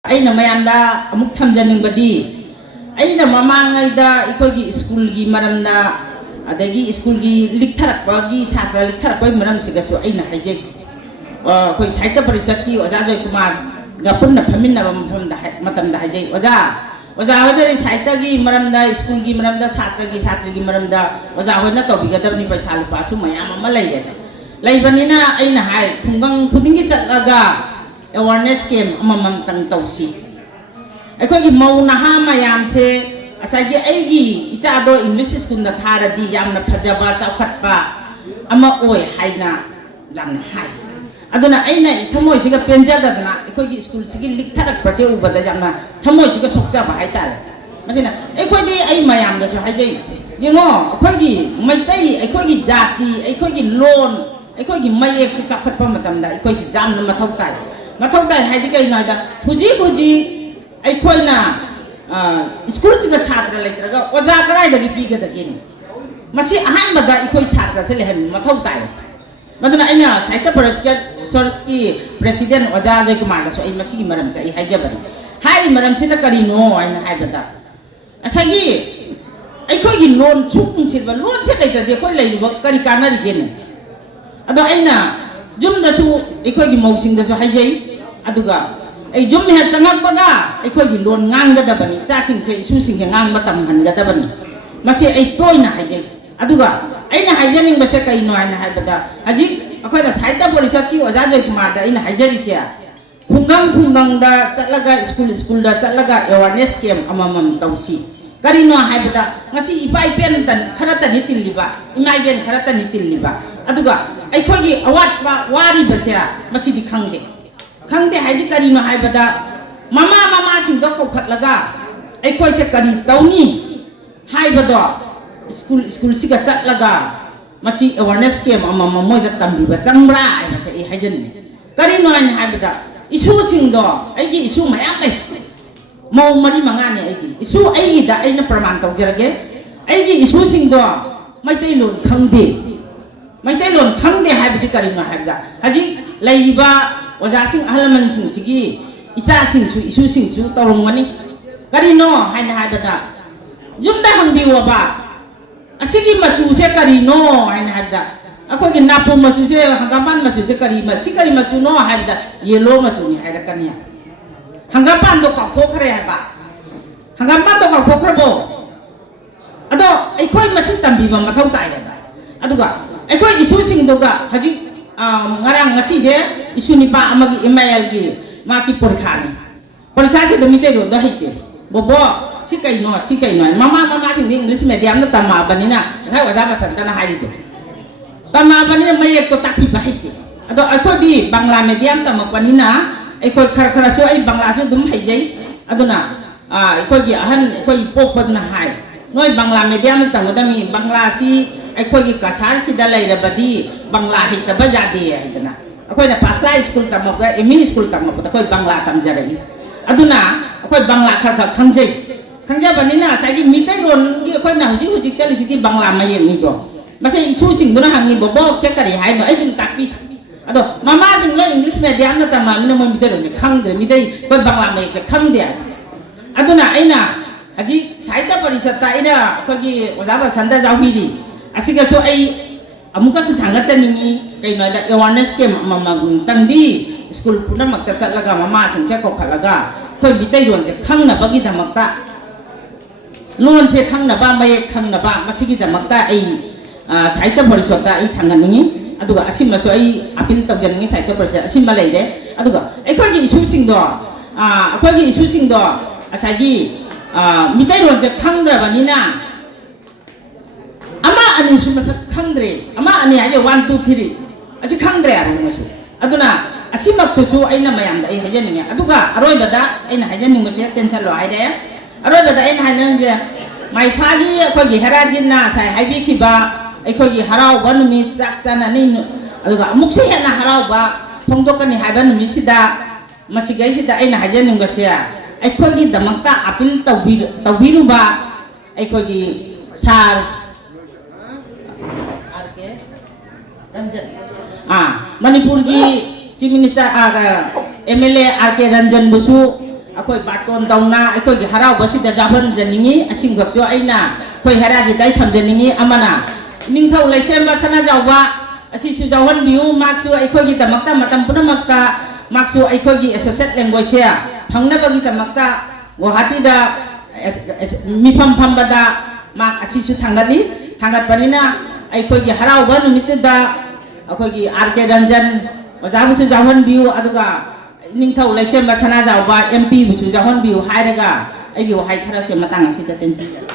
ꯑꯩꯅ ꯃꯌꯥꯝꯗ ꯑꯃꯨꯛ ꯊꯝꯖꯅꯤꯡꯕꯗꯤ ꯑꯩꯅ ꯃꯃꯥꯡꯉꯩꯗ ꯑꯩꯈꯣꯏꯒꯤ ꯁ꯭ꯀꯨꯜꯒꯤ ꯃꯔꯝꯗ ꯑꯗꯒꯤ ꯁ꯭ꯀꯨꯜꯒꯤ ꯂꯤꯛꯊꯔꯛꯄꯒꯤ ꯁꯥꯇ꯭ꯔ ꯂꯤꯛꯊꯔꯛꯄꯒꯤ ꯃꯔꯝꯁꯤꯒꯁꯨ ꯑꯩꯅ ꯍꯥꯏꯖꯩ ꯑꯩꯈꯣꯏ ꯁꯥꯍꯤꯇ꯭ꯌ ꯄꯔꯤꯁꯠꯀꯤ ꯑꯣꯖꯥ ꯖꯣꯏꯀꯨꯃꯥꯔꯒ ꯄꯨꯟꯅ ꯐꯝꯃꯤꯟꯅꯕ ꯃꯇꯝꯗ ꯍꯥꯏꯖꯩ ꯑꯣꯖꯥ ꯍꯣꯏꯗꯗꯤ ꯁꯥꯍꯤꯇ꯭ꯌꯒꯤ ꯃꯔꯝꯗ ꯁ꯭ꯀꯨꯜꯒꯤ ꯃꯔꯝꯗ ꯁꯥꯇ꯭ꯔꯒꯤ ꯃꯔꯝꯗ ꯑꯣꯖꯥ ꯍꯣꯏꯅ ꯇꯧꯕꯤꯒꯗꯕꯅꯤ ꯄꯩꯁꯥ ꯂꯨꯄꯥꯁꯨ ꯃꯌꯥꯝ ꯑꯃ ꯂꯩꯕꯅꯤꯅ ꯑꯩꯅ ꯍꯥꯏ ꯈꯨꯡꯒꯪ ꯈꯨꯗꯤꯡꯒꯤ ꯆꯠꯂꯒ ꯑꯦꯋꯥꯔꯅꯦꯁ ꯀꯦꯝ ꯑꯃꯃꯝꯇꯪ ꯇꯧꯁꯤ ꯑꯩꯈꯣꯏꯒꯤ ꯃꯧ ꯅꯍꯥ ꯃꯌꯥꯝꯁꯦ ꯉꯁꯥꯏꯒꯤ ꯑꯩꯒꯤ ꯏꯆꯥꯗꯣ ꯏꯪꯂꯤꯁ ꯁ꯭ꯀꯨꯜꯗ ꯊꯥꯔꯗꯤ ꯌꯥꯝꯅ ꯐꯖꯕ ꯆꯥꯎꯈꯠꯄ ꯑꯃ ꯑꯣꯏ ꯍꯥꯏꯅ ꯌꯥꯝꯅ ꯍꯥꯏ ꯑꯗꯨꯅ ꯑꯩꯅ ꯊꯃꯣꯏꯁꯤꯒ ꯄꯦꯟꯖꯗꯗꯅ ꯑꯩꯈꯣꯏꯒꯤ ꯁ꯭ꯀꯨꯜꯁꯤꯒꯤ ꯂꯤꯛꯊꯔꯛꯄꯁꯦ ꯎꯕꯗ ꯌꯥꯝꯅ ꯊꯃꯣꯏꯁꯤꯒ ꯁꯣꯛꯆꯕ ꯍꯥꯏꯇꯥꯔꯦ ꯃꯁꯤꯅ ꯑꯩꯈꯣꯏꯗꯤ ꯑꯩ ꯃꯌꯥꯝꯗꯁꯨ ꯍꯥꯏꯖꯩ ꯌꯦꯡꯉꯣ ꯑꯩꯈꯣꯏꯒꯤ ꯃꯩꯇꯩ ꯑꯩꯈꯣꯏꯒꯤ ꯖꯥꯇꯤ ꯑꯩꯈꯣꯏꯒꯤ ꯂꯣꯟ ꯑꯩꯈꯣꯏꯒꯤ ꯃꯌꯦꯛꯁꯤ ꯆꯥꯎꯈꯠꯄ ꯃꯇꯝꯗ ꯑꯩꯈꯣꯏꯁꯤ ꯌꯥꯝꯅ ꯃꯊꯧ ꯇꯥꯏ ꯍꯥꯏꯗꯤ ꯀꯩꯅꯣ ꯍꯥꯏꯗ ꯍꯧꯖꯤꯛ ꯑꯩꯈꯣꯏꯅ ꯁ꯭ꯀꯨꯜꯁꯤꯒ ꯁꯥꯇ꯭ꯔ ꯂꯩꯇ꯭ꯔꯒ ꯑꯣꯖꯥ ꯀꯗꯥꯏꯗꯒꯤ ꯄꯤꯒꯗꯒꯦꯅꯤ ꯃꯁꯤ ꯑꯍꯥꯟꯕꯗ ꯑꯩꯈꯣꯏ ꯁꯥꯇ꯭ꯔꯁꯦ ꯂꯩꯍꯟꯕ ꯃꯊꯧ ꯇꯥꯏ ꯃꯗꯨꯅ ꯑꯩꯅ ꯁꯥꯍꯤꯇ꯭ꯌ ꯄꯔꯤꯁꯠꯀꯤ ꯄ꯭ꯔꯦꯁꯤꯗꯦꯟ ꯑꯣꯖꯥ ꯖꯣꯏꯀꯨꯃꯥꯔꯗꯁꯨ ꯑꯩ ꯃꯁꯤꯒꯤ ꯃꯔꯝꯁꯦ ꯑꯩ ꯍꯥꯏꯖꯕꯅꯤ ꯍꯥꯏꯔꯤꯕ ꯃꯔꯝꯁꯤꯅ ꯀꯔꯤꯅꯣ ꯍꯥꯏꯅ ꯍꯥꯏꯕꯗ ꯉꯁꯥꯏꯒꯤ ꯑꯩꯈꯣꯏꯒꯤ ꯂꯣꯟ ꯆꯨꯡꯁꯤꯕ ꯂꯣꯟꯁꯦ ꯂꯩꯇ꯭ꯔꯗꯤ ꯑꯩꯈꯣꯏ ꯂꯩꯔꯤꯕ ꯀꯔꯤ ꯀꯥꯟꯅꯔꯤꯒꯦꯅꯦ ꯑꯗꯣ ꯑꯩꯅ ꯌꯨꯝꯗꯁꯨ ꯑꯩꯈꯣꯏꯒꯤ ꯃꯧꯁꯤꯡꯗꯁꯨ ꯍꯥꯏꯖꯩ ꯑꯗꯨꯒ ꯑꯩ ꯌꯨꯝ ꯍꯦꯛ ꯆꯪꯉꯛꯄꯒ ꯑꯩꯈꯣꯏꯒꯤ ꯂꯣꯟ ꯉꯥꯡꯒꯗꯕꯅꯤ ꯏꯆꯥꯁꯤꯡꯁꯦ ꯏꯁꯨꯁꯤꯡꯁꯦ ꯉꯥꯡꯕ ꯇꯝꯍꯟꯒꯗꯕꯅꯤ ꯃꯁꯤ ꯑꯩ ꯇꯣꯏꯅ ꯍꯥꯏꯖꯩ ꯑꯗꯨꯒ ꯑꯩꯅ ꯍꯥꯏꯖꯅꯤꯡꯕꯁꯦ ꯀꯩꯅꯣ ꯍꯥꯏꯅ ꯍꯥꯏꯕꯗ ꯍꯧꯖꯤꯛ ꯑꯩꯈꯣꯏꯅ ꯁꯥꯍꯤꯇ꯭ꯌ ꯄꯔꯤꯁꯠꯀꯤ ꯑꯣꯖꯥ ꯖꯣꯏꯀꯨꯃꯥꯔꯗ ꯑꯩꯅ ꯍꯥꯏꯖꯔꯤꯁꯦ ꯈꯨꯡꯒꯪꯗ ꯆꯠꯂꯒ ꯁ꯭ꯀꯨꯜꯗ ꯆꯠꯂꯒ ꯑꯦꯋꯥꯔꯅꯦꯁ ꯀꯦꯝ ꯑꯃꯃꯝ ꯇꯧꯁꯤ ꯀꯔꯤꯅꯣ ꯍꯥꯏꯕꯗ ꯉꯁꯤ ꯏꯄꯥ ꯏꯄꯦꯟ ꯈꯔꯇꯅꯤ ꯇꯤꯜꯂꯤꯕ ꯏꯃꯥ ꯏꯕꯦꯟ ꯈꯔꯇꯅꯤ ꯇꯤꯜꯂꯤꯕ ꯑꯗꯨꯒ ꯑꯩꯈꯣꯏꯒꯤ ꯑꯋꯥꯠꯄ ꯋꯥꯔꯤꯕꯁꯦ ꯃꯁꯤꯗꯤ ꯈꯪꯗꯦ ꯍꯥꯏꯗꯤ ꯀꯔꯤꯅꯣ ꯍꯥꯏꯕꯗ ꯃꯃꯥꯁꯤꯡꯗꯣ ꯀꯧꯈꯠꯂꯒ ꯑꯩꯈꯣꯏꯁꯦ ꯀꯔꯤ ꯇꯧꯅꯤ ꯍꯥꯏꯕꯗꯣ ꯁ꯭ꯀꯨꯜꯁꯤꯒ ꯆꯠꯂꯒ ꯃꯁꯤ ꯑꯦꯋꯥꯔꯅꯦꯁ ꯀꯦꯝ ꯑꯃꯃꯝ ꯃꯣꯏꯗ ꯇꯝꯕꯤꯕ ꯆꯪꯕ꯭ꯔꯥ ꯍꯥꯏꯕꯁꯦ ꯑꯩ ꯍꯥꯏꯖꯅꯤꯡꯉꯤ ꯀꯔꯤꯅꯣ ꯍꯥꯏꯅ ꯍꯥꯏꯕꯗ ꯏꯁꯨꯁꯤꯡꯗꯣ ꯑꯩꯒꯤ ꯏꯁꯨ ꯃꯌꯥꯝ ꯂꯩ ꯃꯧ 4-5ꯅꯤ ꯑꯩꯒꯤ ꯏꯁꯨ ꯑꯩꯒꯤꯗ ꯑꯩꯅ ꯄ꯭ꯔꯃꯥꯟ ꯇꯧꯖꯔꯒꯦ ꯑꯩꯒꯤ ꯏꯁꯨꯁꯤꯡꯗꯣ ꯃꯩꯇꯩꯂꯣꯟ ꯈꯪꯗꯦ ꯍꯥꯏꯕꯗꯤ ꯀꯔꯤꯅꯣ ꯍꯥꯏꯕꯗ ꯍꯧꯖꯤꯛ ꯂꯩꯔꯤꯕ ꯑꯣꯖꯥꯁꯤꯡ ꯑꯍꯜ ꯂꯃꯟꯁꯤꯡꯁꯤꯒꯤ ꯏꯆꯥꯁꯤꯡꯁꯨ ꯏꯁꯨꯁꯤꯡꯁꯨ ꯇꯧꯔꯝꯒꯅꯤ ꯀꯔꯤꯅꯣ ꯍꯥꯏꯅ ꯍꯥꯏꯕꯗ ꯌꯨꯝꯗ ꯍꯪꯕꯤꯌꯣꯕ ꯑꯁꯤꯒꯤ ꯃꯆꯨꯁꯦ ꯀꯔꯤꯅꯣ ꯍꯥꯏꯅ ꯍꯥꯏꯕꯗ ꯑꯩꯈꯣꯏꯒꯤ ꯅꯥꯄꯨ ꯃꯆꯨꯁꯦ ꯍꯪꯒꯥꯝꯄꯥꯟ ꯃꯆꯨꯁꯦ ꯀꯔꯤ ꯃꯆꯨꯅꯣ ꯍꯥꯏꯕꯗ ꯌꯦꯜꯂꯣ ꯃꯆꯨꯅꯤ ꯍꯥꯏꯔꯛꯀꯅꯤ ꯍꯪꯒꯥꯝꯄꯥꯟꯗꯣ ꯀꯥꯎꯊꯣꯛꯈ꯭ꯔꯦ ꯍꯥꯏꯕ ꯍꯪꯒꯥꯝꯄꯥꯟꯗꯣ ꯀꯥꯎꯊꯣꯛꯈ꯭ꯔꯕꯣ ꯑꯗꯣ ꯑꯩꯈꯣꯏ ꯃꯁꯤ ꯇꯝꯕꯤꯕ ꯃꯊꯧ ꯇꯥꯏ ꯍꯥꯏꯕ ꯑꯗꯨꯒ ꯑꯩꯈꯣꯏ ꯏꯁꯨꯁꯤꯡꯗꯨꯒ ꯍꯧꯖꯤꯛ ꯉꯁꯤꯁꯦ ꯏꯁꯨ ꯅꯤꯄꯥ ꯑꯃꯒꯤ MILꯒꯤ ꯃꯥꯒꯤ ꯄꯔꯤꯈꯥꯁꯤꯗ ꯃꯤꯇꯩꯂꯣꯟꯗ ꯍꯩꯇꯦ ꯕꯣꯕꯣ ꯁꯤ ꯀꯩꯅꯣ ꯃꯃꯥꯁꯤꯡꯗꯤ ꯏꯪꯂꯤꯁ ꯃꯦꯗꯤꯌꯝꯗ ꯇꯝꯃꯛꯑꯕꯅꯤꯅ ꯉꯁꯥꯏ ꯑꯣꯖꯥ ꯕꯁꯟꯇꯅ ꯍꯥꯏꯔꯤꯗꯣ ꯇꯝꯃꯛꯑꯕꯅꯤꯅ ꯃꯌꯦꯛꯇꯣ ꯇꯥꯛꯄꯤꯕ ꯍꯩꯇꯦ ꯑꯗꯣ ꯑꯩꯈꯣꯏꯗꯤ ꯕꯪꯂꯥ ꯃꯦꯗꯤꯌꯝ ꯇꯝꯃꯛꯄꯅꯤꯅ ꯑꯩꯈꯣꯏ ꯈꯔꯁꯨ ꯑꯩ ꯕꯪꯂꯥꯁꯨ ꯑꯗꯨꯝ ꯍꯩꯖꯩ ꯑꯗꯨꯅ ꯑꯩꯈꯣꯏꯒꯤ ꯑꯩꯈꯣꯏ ꯄꯣꯛꯄꯗꯨꯅ ꯍꯥꯏ ꯅꯣꯏ ꯕꯪꯂꯥ ꯃꯦꯗꯤꯌꯝꯗ ꯇꯝꯒꯗꯕꯅꯤ ꯕꯪꯂꯥꯁꯤ ꯑꯩꯈꯣꯏꯒꯤ ꯀꯁꯥꯔꯁꯤꯗ ꯂꯩꯔꯕꯗꯤ ꯕꯪꯂꯥ ꯍꯩꯇꯕ ꯌꯥꯗꯦ ꯍꯥꯏꯗꯅ ꯑꯩꯈꯣꯏꯅ ꯄꯥꯁꯂꯥ ꯁ꯭ꯀꯨꯜ ꯇꯝꯃꯛꯄ ME ꯁ꯭ꯀꯨꯜ ꯇꯝꯃꯛꯄꯗ ꯑꯩꯈꯣꯏ ꯕꯪꯂꯥ ꯇꯝꯖꯔꯛꯏ ꯑꯗꯨꯅ ꯑꯩꯈꯣই ꯕꯪꯂꯥ ꯈꯔ ꯈꯪꯖꯕꯅꯤꯅ ꯉꯁꯥꯏꯒꯤ ꯃꯤꯇꯩꯂꯣꯟꯒꯤ ꯑꯩꯈꯣꯏꯅ ꯍꯧꯖꯤꯛ ꯆꯠꯂꯤꯁꯤꯗꯤ ꯕꯪꯂꯥ ꯃꯌꯦꯛꯅꯤꯗꯣ ꯃꯁꯤ ꯏꯁꯨꯁꯤꯡꯗꯨꯅ ꯍꯪꯉꯤ ꯕꯣꯕꯣꯛꯁꯦ ꯀꯔꯤ ꯍꯥꯏꯅꯣ ꯑꯩ ꯑꯗꯨꯝ ꯇꯥꯛꯄꯤ ꯑꯗꯣ ꯃꯃꯥꯁꯤꯡ ꯂꯣꯏ ꯏꯪꯂꯤꯁ ꯃꯦꯗꯤꯌꯝꯗ ꯇꯝꯃꯛꯑꯕꯅꯤꯅ ꯃꯣꯏ ꯃꯤꯇꯩꯂꯣꯟꯁꯦ ꯈꯪꯗ꯭ꯔꯦ ꯑꯩꯈꯣꯏ ꯕꯪꯂꯥ ꯃꯌꯦꯛꯁꯦ ꯈꯪꯗꯦ ꯑꯗꯨꯅ ꯑꯩꯅ ꯍꯧꯖꯤꯛ ꯁꯥꯍꯤꯇ꯭ꯌ ꯄꯔꯤꯁꯠꯇ ꯑꯩꯅ ꯑꯩꯈꯣꯏꯒꯤ ꯑꯣꯖꯥ ꯕꯁꯟꯇ ꯌꯥꯎꯕꯤꯔꯤ ꯑꯁꯤꯒꯁꯨ ꯑꯩ ꯑꯃꯨꯛꯀꯁꯨ ꯊꯥꯡꯒꯠꯆꯅꯤꯡꯉꯤ ꯀꯩꯅꯣ ꯍꯥꯏꯗ ꯑꯦꯋꯥꯔꯅꯦꯁ ꯀꯦꯝ ꯑꯃꯃꯝꯇꯪꯗꯤ ꯁ꯭ꯀꯨꯜ ꯄꯨꯝꯅꯃꯛꯇ ꯆꯠꯂꯒ ꯃꯃꯥꯁꯤꯡꯁꯦ ꯀꯧꯈꯠꯂꯒ ꯑꯩꯈꯣꯏ ꯃꯤꯇꯩꯂꯣꯟꯁꯦ ꯈꯪꯅꯕꯒꯤꯗꯃꯛꯇ ꯂꯣꯟꯁꯦ ꯈꯪꯅꯕ ꯃꯌꯦꯛ ꯈꯪꯅꯕ ꯃꯁꯤꯒꯤꯗꯃꯛꯇ ꯑꯩ ꯁꯥꯍꯤꯇ꯭य ꯄꯔꯤꯁꯠꯇ ꯑꯩ ꯊꯥꯡꯒꯠꯅꯤꯡꯉꯤ ꯑꯗꯨꯒ ꯑꯁꯤꯃꯁꯨ ꯑꯩ ꯑꯄꯤꯜ ꯇꯧꯖꯅꯤꯡꯉꯤ ꯁꯥꯍꯤꯇ꯭य ꯄꯔꯤꯁꯠ ꯑꯁꯤꯃ ꯂꯩꯔꯦ ꯑꯗꯨꯒ ꯑꯩꯈꯣꯏꯒꯤ ꯏꯁꯨꯁꯤꯡꯗꯣ ꯉꯁꯥꯏꯒꯤ ꯃꯤꯇꯩꯂꯣꯟꯁꯦ ꯈꯪꯗ꯭ꯔꯕꯅꯤ나 ꯑꯃ ꯑꯅꯤꯁꯨ ꯃꯁꯛ ꯈꯪꯗ꯭ꯔꯦ ꯑꯃ ꯑꯅꯤ ꯍꯥꯏꯁꯦ 1 2 3 ꯑꯁꯤ ꯈꯪꯗ꯭ꯔꯦ ꯃꯣꯏꯁꯨ ꯑꯗꯨꯅ ꯑꯁꯤꯃꯛꯁꯨ ꯑꯩꯅ ꯃꯌꯥꯝꯗ ꯑꯩ ꯍꯥꯏꯖꯅꯤꯡꯉꯦ ꯑꯗꯨꯒ ꯑꯔꯣꯏꯕꯗ ꯑꯩꯅ ꯍꯥꯏꯖꯅꯤꯡꯕꯁꯦ ꯇꯦꯟꯁꯜꯂꯣ ꯍꯥꯏꯔꯦ ꯑꯔꯣꯏꯕꯗ ꯑꯩꯅ ꯍꯥꯏꯅꯤꯡꯕꯁꯦ ꯃꯥꯏꯐꯥꯒꯤ ꯑꯩꯈꯣꯏꯒꯤ ꯍꯦꯔꯥꯖꯤꯟꯅ ꯉꯁꯥꯏ ꯍꯥꯏꯕꯤꯈꯤꯕ ꯑꯩꯈꯣꯏꯒꯤ ꯍꯔꯥꯎꯕ ꯅꯨꯃꯤꯠ ꯆꯥꯛ ꯆꯥꯅꯅꯤ ꯑꯗꯨꯒ ꯑꯃꯨꯛꯁꯨ ꯍꯦꯟꯅ ꯍꯔꯥꯎꯕ ꯐꯣꯡꯗꯣꯛꯀꯅꯤ ꯍꯥꯏꯕ ꯅꯨꯃꯤꯠꯁꯤꯗ ꯃꯁꯤꯒꯩꯁꯤꯗ ꯑꯩꯅ ꯍꯥꯏꯖꯅꯤꯡꯕꯁꯦ ꯑꯩꯈꯣꯏꯒꯤꯗꯃꯛꯇ ꯑꯄꯤꯜ ꯇꯧꯕꯤꯔꯨꯕ ꯑꯩꯈꯣꯏꯒꯤ ꯁꯥꯔ रंजन मणिपुर की chief minister MLA RK Ranjan बुसु ꯑꯩꯈꯣꯏ ꯕꯥꯇꯣꯟ ꯇꯧꯅ ꯑꯩꯈꯣꯏꯒꯤ ꯍꯔꯥꯎꯕꯁꯤꯗ ꯌꯥꯎꯍꯟꯖꯅꯤꯡꯉꯤ ꯑꯁꯤꯒꯛꯁꯨ ꯑꯩꯅ ꯑꯩꯈꯣꯏ ꯍꯦꯔꯥꯖꯤꯗ ꯊꯝꯖꯅꯤꯡꯉꯤ ꯑꯃꯅ ꯅꯤꯡꯊꯧ ꯂꯩꯁꯦꯝꯕ ꯁꯅꯥꯖꯥꯎꯕ ꯑꯁꯤꯁꯨ ꯌꯥꯎꯍꯟꯕꯤꯌꯨ ꯃꯥꯛꯁꯨ ꯑꯩꯈꯣꯏꯒꯤꯗꯃꯛꯇ ꯃꯇꯝ ꯄꯨꯝꯅꯃꯛꯇ ꯃꯥꯛꯁꯨ ꯑꯩꯈꯣꯏꯒꯤ ꯑꯦꯁꯣꯁꯤꯌꯦꯠ ꯂꯦꯡꯒ꯭ꯋꯦꯖꯁꯦ ꯐꯪꯅꯕꯒꯤꯗꯃꯛꯇ ꯒꯨꯋꯥꯍꯥꯇꯤꯗ ꯃꯤꯐꯝ ꯐꯝꯕꯗ ꯃꯥꯛ ꯑꯁꯤꯁꯨ ꯊꯥꯡꯒꯠꯄꯅꯤꯅ ꯑꯩꯈꯣꯏꯒꯤ ꯍꯔꯥꯎꯕ ꯅꯨꯃꯤꯠꯇꯨꯗ ꯑꯩꯈꯣꯏꯒꯤ R.K. ꯔꯟꯖꯟ ꯑꯣꯖꯥꯕꯨꯁꯨ ꯌꯥꯎꯍꯟꯕꯤꯌꯨ ꯑꯗꯨꯒ ꯅꯤꯡꯊꯧ ꯂꯩꯁꯦꯝꯕ ꯁꯅꯥꯖꯥꯎꯕ MP ꯕꯨꯁꯨ ꯌꯥꯎꯍꯟꯕꯤꯌꯨ ꯍꯥꯏꯔꯒ ꯑꯩꯒꯤ ꯋꯥꯍꯩ ꯈꯔꯁꯦ ꯃꯇꯥꯡ ꯑꯁꯤꯗ ꯇꯦꯟꯁꯤꯟꯖꯔꯤ